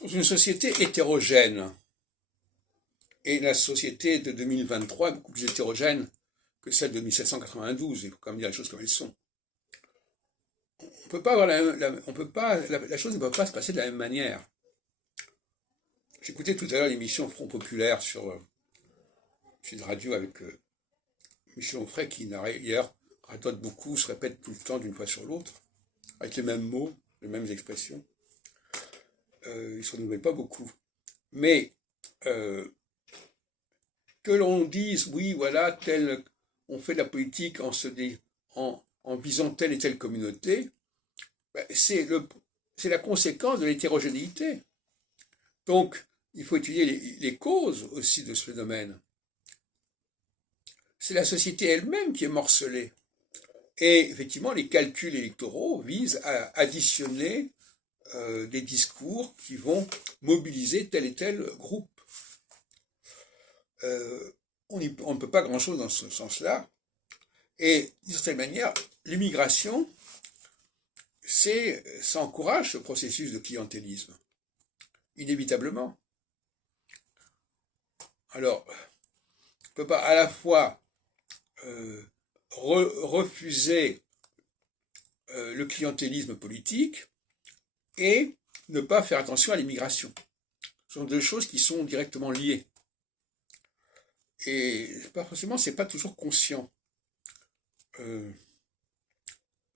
Dans une société hétérogène, et la société de 2023 est beaucoup plus hétérogène que celle de 1792, il faut quand même dire les choses comme elles sont. On peut pas avoir on peut pas, la chose ne peut pas se passer de la même manière. J'écoutais tout à l'heure l'émission Front Populaire sur Sud Radio avec Michel Onfray qui hier radote beaucoup, se répète tout le temps d'une fois sur l'autre, avec les mêmes mots, les mêmes expressions. Il ne se renouvelle pas beaucoup. Mais que l'on dise, oui, voilà, on fait de la politique en visant telle et telle communauté, ben, c'est la conséquence de l'hétérogénéité. Donc, il faut étudier les causes aussi de ce phénomène. C'est la société elle-même qui est morcelée. Et effectivement, les calculs électoraux visent à additionner des discours qui vont mobiliser tel et tel groupe. On ne peut pas grand-chose dans ce sens-là. Et d'une certaine manière, l'immigration, ça encourage ce processus de clientélisme, inévitablement. Alors, on ne peut pas à la fois refuser le clientélisme politique et ne pas faire attention à l'immigration. Ce sont deux choses qui sont directement liées. Et pas forcément, c'est pas toujours conscient.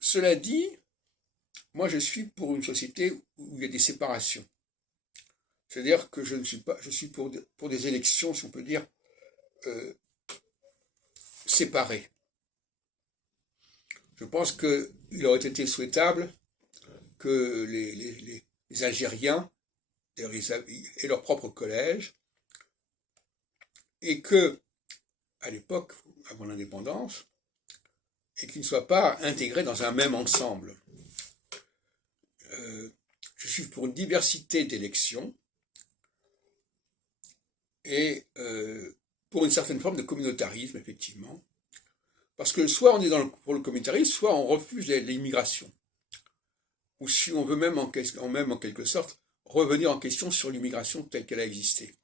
Cela dit, moi je suis pour une société où il y a des séparations. C'est-à-dire que je suis pour des élections, si on peut dire, séparées. Je pense qu'il aurait été souhaitable que les Algériens aient leur propre collège et que, à l'époque, avant l'indépendance, et qu'ils ne soient pas intégrés dans un même ensemble. Je suis pour une diversité d'élections et pour une certaine forme de communautarisme, effectivement. Parce que soit on est pour le communautarisme, soit on refuse l'immigration. Ou si on veut même en quelque sorte revenir en question sur l'immigration telle qu'elle a existé.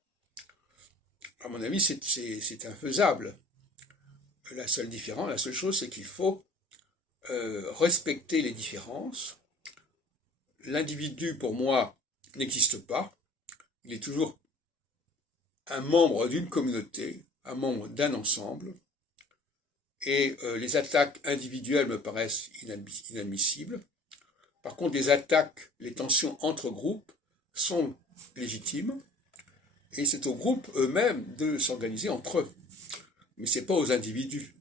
À mon avis, c'est infaisable. La seule chose, c'est qu'il faut respecter les différences. L'individu, pour moi, n'existe pas. Il est toujours un membre d'une communauté, un membre d'un ensemble. Et les attaques individuelles me paraissent inadmissibles. Par contre, les tensions entre groupes sont légitimes. Et c'est aux groupes eux-mêmes de s'organiser entre eux. Mais ce n'est pas aux individus.